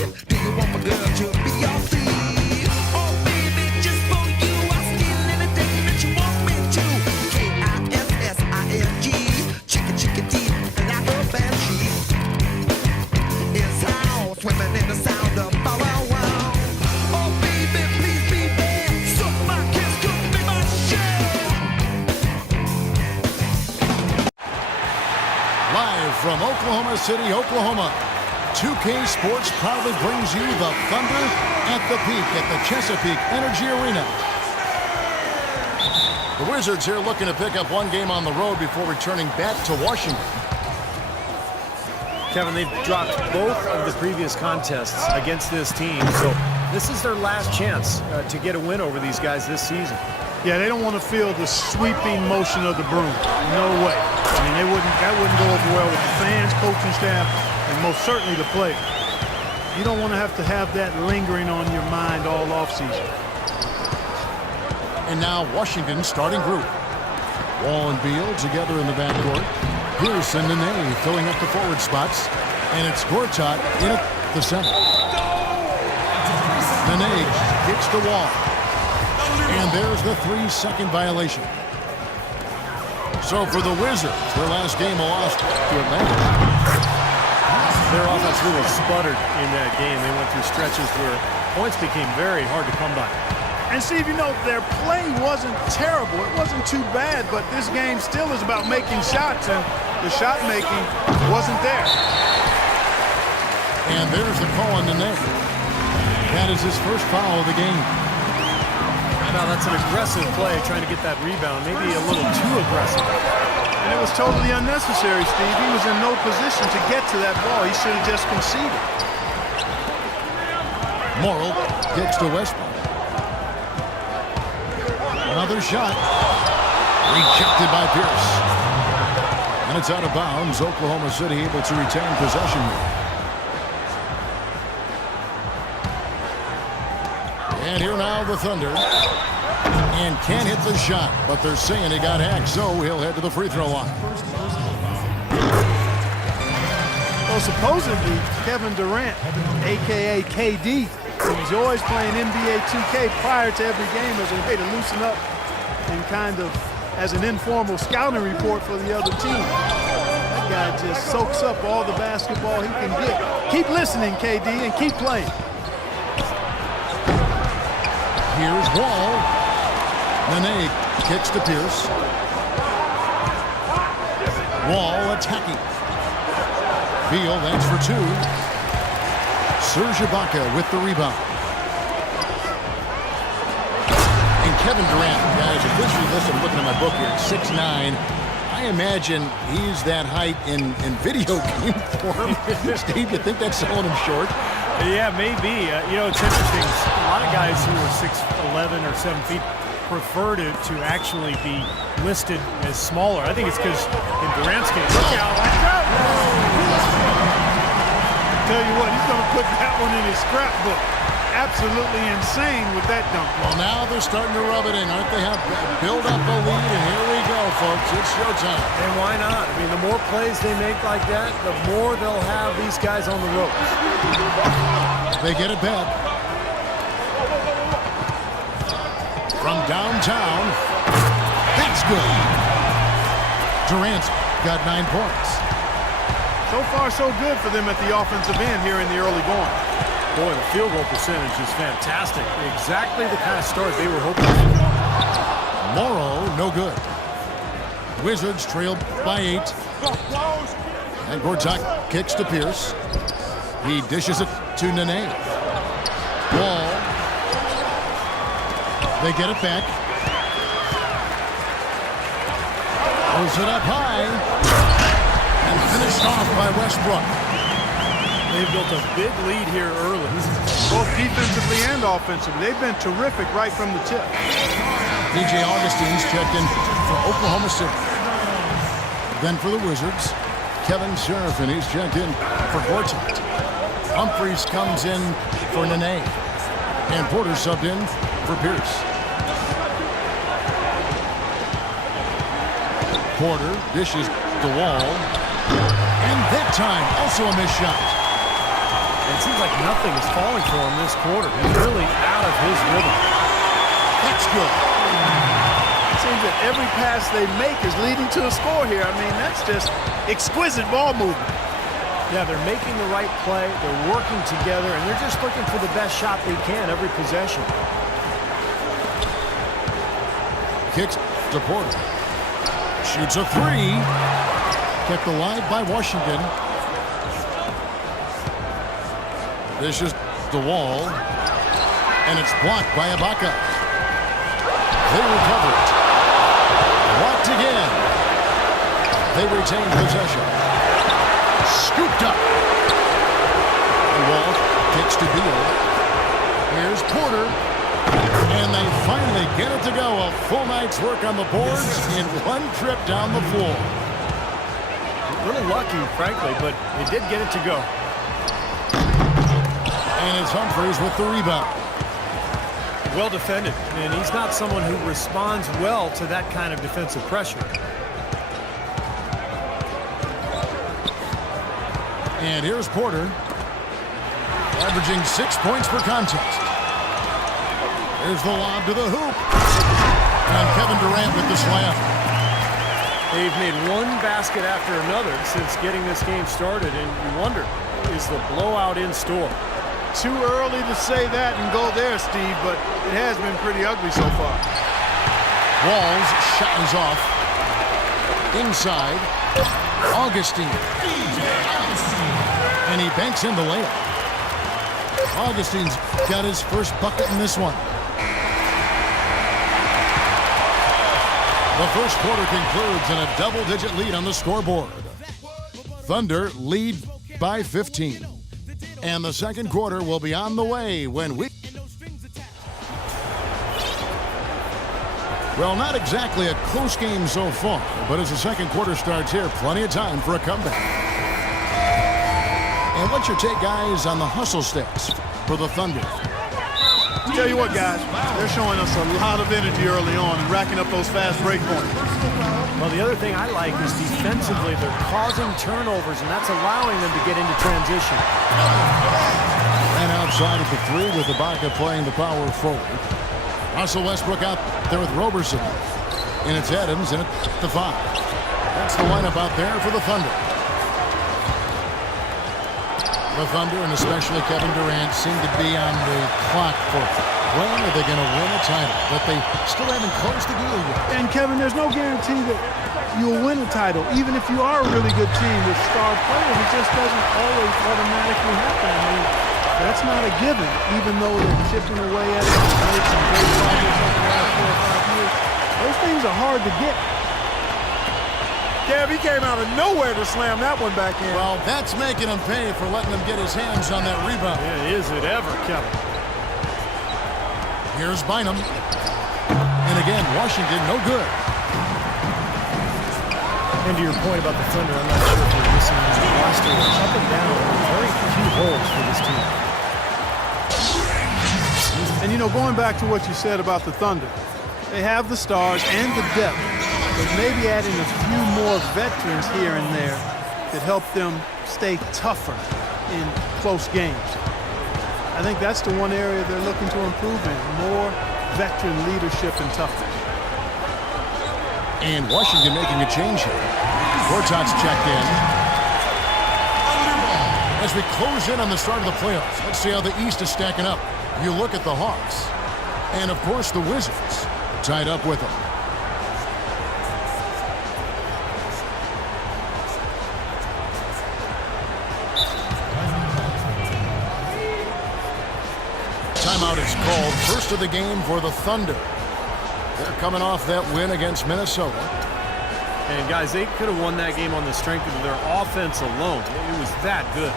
Do you want my girl to be your feet? Oh, baby, just for you, I'll steal anything that you want me to. Kissing, chicken deep, and I love bad sheep. It's how swimming in the sound of bow wow wow. Oh, baby, please be there. Suck my kiss, could be my share. Live from Oklahoma City, Oklahoma, 2K Sports proudly brings you the Thunder at the peak at the Chesapeake Energy Arena. The Wizards here looking to pick up one game on the road before returning back to Washington. Kevin, they've dropped both of the previous contests against this team, so this is their last chance to get a win over these guys this season. Yeah, they don't want to feel the sweeping motion of the broom. No way. I mean, that wouldn't go over well with the fans, coaching staff, and most certainly the players. You don't want to have that lingering on your mind all offseason. And now Washington's starting group. Wall and Beal together in the backcourt. Pierce and Nene filling up the forward spots. And it's Gortat in at the center. Nene kicks the Wall. And there's the 3-second violation. So for the Wizards, their last game a loss to Atlanta. Their offense really sputtered in that game. They went through stretches where points became very hard to come by. And Steve, you know, their play wasn't terrible. It wasn't too bad, but this game still is about making shots, and the shot making wasn't there. And there's the call on Nene. That is his first foul of the game. Now that's an aggressive play, trying to get that rebound, maybe a little too aggressive. And it was totally unnecessary, Steve. He was in no position to get to that ball. He should have just conceded. Morrill kicks to Westbrook. Another shot. Rejected by Pierce. And it's out of bounds. Oklahoma City able to retain possession. And here now the Thunder. And can't hit the shot, but they're saying he got hacked, so he'll head to the free throw line. Well, supposedly, Kevin Durant, a.k.a. KD, enjoys playing NBA 2K prior to every game as a way to loosen up and kind of as an informal scouting report for the other team. That guy just soaks up all the basketball he can get. Keep listening, KD, and keep playing. Here's Wall. Nene kicks to Pierce. Wall attacking. Beal, that's for two. Serge Ibaka with the rebound. And Kevin Durant, guys, officially, listen, I'm looking at my book here, 6'9". I imagine he's that height in video game form. Steve, you think that's selling him short? Yeah, maybe. You know, it's interesting. A lot of guys who are 6'11" or 7 feet prefer to actually be listed as smaller. I think it's because in Durant's case, look out, watch out! Tell you what, he's going to put that one in his scrapbook. Absolutely insane with that dunk. Well, now they're starting to rub it in, aren't they? Have build up a lead, and here we go, folks. It's showtime. And why not? I mean, the more plays they make like that, the more they'll have these guys on the ropes. They get it back. From downtown, that's good. Durant's got 9 points. So far, so good for them at the offensive end here in the early going. Boy, the field goal percentage is fantastic. Exactly the kind of start they were hoping for. Morrow, no good. Wizards trail by 8. And Gortat kicks to Pierce. He dishes it to Nene. Wall. They get it back. Pulls it up high. And finished off by Westbrook. They've built a big lead here early. Both defensively and offensively. They've been terrific right from the tip. DJ Augustine's checked in for Oklahoma City. Then for the Wizards, Kevin Sheriff, and he's checked in for Gortat. Humphreys comes in for Nene. And Porter subbed in for Pierce. Porter dishes the Wall. And that time, also a missed shot. It seems like nothing is falling for him this quarter. He's really out of his rhythm. That's good. It seems that every pass they make is leading to a score here. I mean, that's just exquisite ball movement. Yeah, they're making the right play, they're working together, and they're just looking for the best shot they can every possession. Kicks to Porter. Shoots a three. Kept alive by Washington. This is the wall. And it's blocked by Ibaka. They recover it. Blocked again. They retain possession. Scooped up. Wall kicks to Beal. Here's Porter. And they finally get it to go. A full night's work on the boards in one trip down the floor. A little lucky, frankly, but they did get it to go. And it's Humphries with the rebound. Well defended, and he's not someone who responds well to that kind of defensive pressure. And here's Porter, averaging 6 points per contest. Here's the lob to the hoop. And Kevin Durant with the slam. They've made one basket after another since getting this game started, and you wonder, is the blowout in store? Too early to say that and go there, Steve, but it has been pretty ugly so far. Walls shot is off. Inside, Augustine. And he banks in the layup. Augustine's got his first bucket in this one. The first quarter concludes in a double-digit lead on the scoreboard. Thunder lead by 15. And the second quarter will be on the way when we... Well, not exactly a close game so far, but as the second quarter starts here, plenty of time for a comeback. And what's your take, guys, on the hustle stats for the Thunder? Tell you what, guys, they're showing us a lot of energy early on and racking up those fast break points. Well, the other thing I like is defensively, they're causing turnovers, and that's allowing them to get into transition. And outside of the three with Ibaka playing the power forward. Russell Westbrook out there with Roberson. And it's Adams in at the 5. That's the lineup out there for the Thunder. The Thunder, and especially Kevin Durant, seem to be on the clock for when are they going to win a title, but they still haven't closed the deal yet. And Kevin, there's no guarantee that you'll win a title. Even if you are a really good team with star players, it just doesn't always automatically happen. I mean, that's not a given, even though they're chipping away at it and made some great progress over the last 4 or 5 years. Those things are hard to get. Kev, he came out of nowhere to slam that one back in. Well, that's making him pay for letting him get his hands on that rebound. Yeah, is it ever, Kevin? Here's Bynum. And again, Washington, no good. And to your point about the Thunder, I'm not sure if you're missing on the roster. Up and down, very few holes for this team. And, you know, going back to what you said about the Thunder, they have the stars and the depth, but maybe adding a few more veterans here and there could help them stay tougher in close games. I think that's the one area they're looking to improve in, more veteran leadership and toughness. And Washington making a change here. Gortat's checked in. As we close in on the start of the playoffs, let's see how the East is stacking up. You look at the Hawks, and of course the Wizards tied up with them. Timeout is called. First of the game for the Thunder. They're coming off that win against Minnesota. And guys, they could have won that game on the strength of their offense alone. It was that good.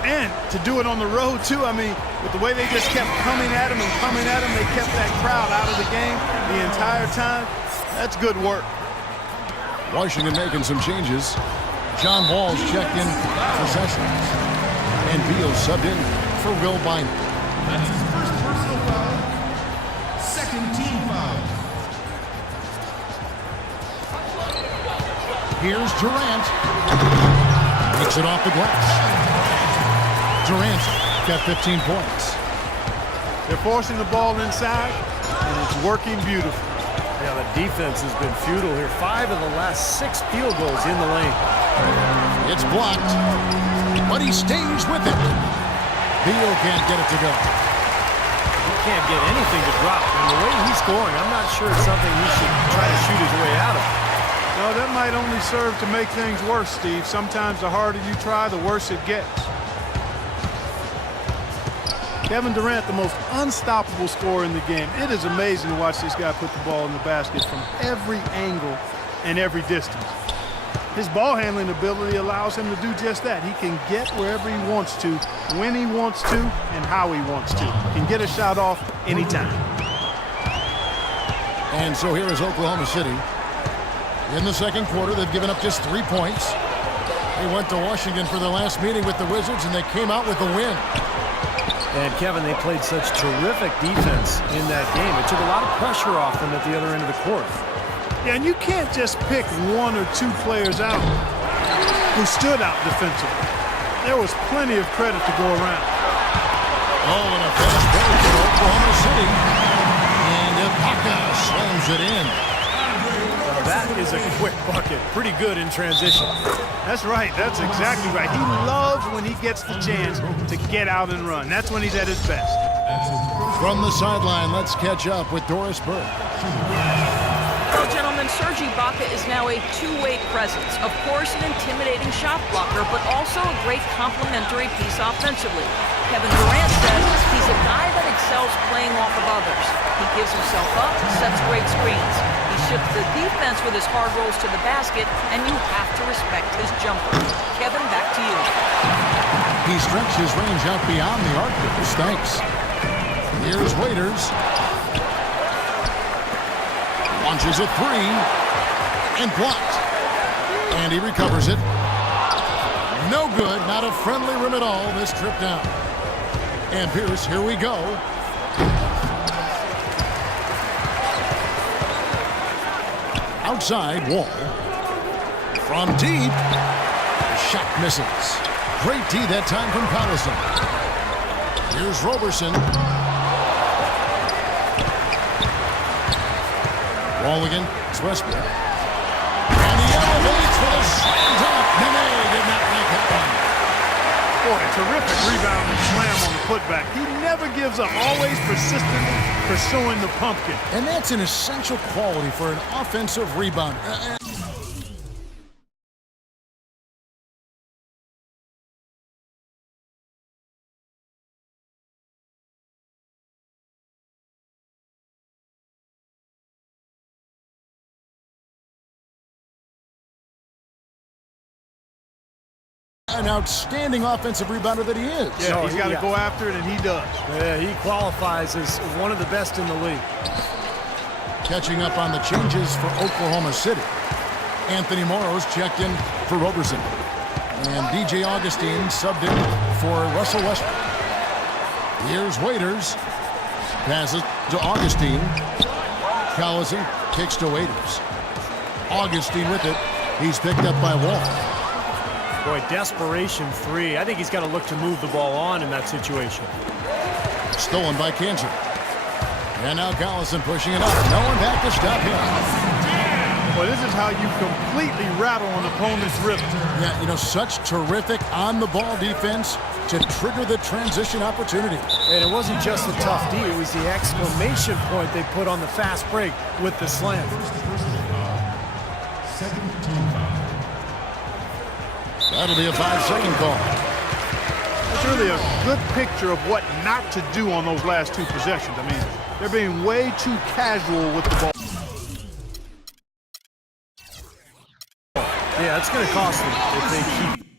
And to do it on the road, too. I mean, with the way they just kept coming at them, they kept that crowd out of the game the entire time. That's good work. Washington making some changes. John Wall's checked in for Sessions. And Beal subbed in for Will Bynum. That's his first personal foul. Second team foul. Here's Durant. Makes it off the glass. Durant got 15 points. They're forcing the ball inside, and it's working beautifully. Yeah, the defense has been futile here. 5 of the last 6 field goals in the lane. It's blocked, but he stays with it. Beal can't get it to go. He can't get anything to drop. And the way he's scoring, I'm not sure it's something he should try to shoot his way out of. No, that might only serve to make things worse, Steve. Sometimes the harder you try, the worse it gets. Kevin Durant, the most unstoppable scorer in the game. It is amazing to watch this guy put the ball in the basket from every angle and every distance. His ball handling ability allows him to do just that. He can get wherever he wants to, when he wants to, and how he wants to. He can get a shot off anytime. And so here is Oklahoma City. In the second quarter, they've given up just 3 points. They went to Washington for their last meeting with the Wizards, and they came out with a win. And, Kevin, they played such terrific defense in that game. It took a lot of pressure off them at the other end of the court. Yeah, and you can't just pick 1 or 2 players out who stood out defensively. There was plenty of credit to go around. Oh, and a fast break for Oklahoma City. And Ibaka slams it in. That is a quick bucket. Pretty good in transition. That's right. That's exactly right. He loves when he gets the chance to get out and run. That's when he's at his best. From the sideline, let's catch up with Doris Burke. Well, gentlemen, Serge Ibaka is now a two-way presence. Of course, an intimidating shot blocker, but also a great complementary piece offensively. Kevin Durant says he's a guy that excels playing off of others. He gives himself up, sets great screens. He shifts the defense with his hard rolls to the basket, and you have to respect his jumper. Kevin, back to you. He stretched his range out beyond the arc. Thanks. Here's Waiters. Launches a 3 and blocked. And he recovers it. No good. Not a friendly rim at all this trip down. And Pierce, here we go. Outside Wall. From deep. Shot misses. Great D that time from Collison. Here's Roberson. Wall again. It's Westbrook. And he elevates for the slam dunk. Nene did not make that one. Boy, terrific rebound and slam on the putback. He never gives up, always persistently pursuing the pumpkin. And that's an essential quality for an offensive rebounder. An outstanding offensive rebounder that he is. Yeah, he's got to go after it, and he does. Yeah, he qualifies as one of the best in the league. Catching up on the changes for Oklahoma City. Anthony Morrow's checked in for Roberson. And DJ Augustine subbed in for Russell Westbrook. Here's Waiters. Passes to Augustine. Collison kicks to Waiters. Augustine with it. He's picked up by Wall. Boy, desperation 3. I think he's got to look to move the ball on in that situation. Stolen by Kanter. And now Collison pushing it up. No one back to stop him. Well, this is how you completely rattle an opponent's rhythm. Yeah, you know, such terrific on-the-ball defense to trigger the transition opportunity. And it wasn't just the tough D. It was the exclamation point they put on the fast break with the slam. That'll be a 5-second call. It's really a good picture of what not to do on those last 2 possessions. I mean, they're being way too casual with the ball. Yeah, it's going to cost them if they keep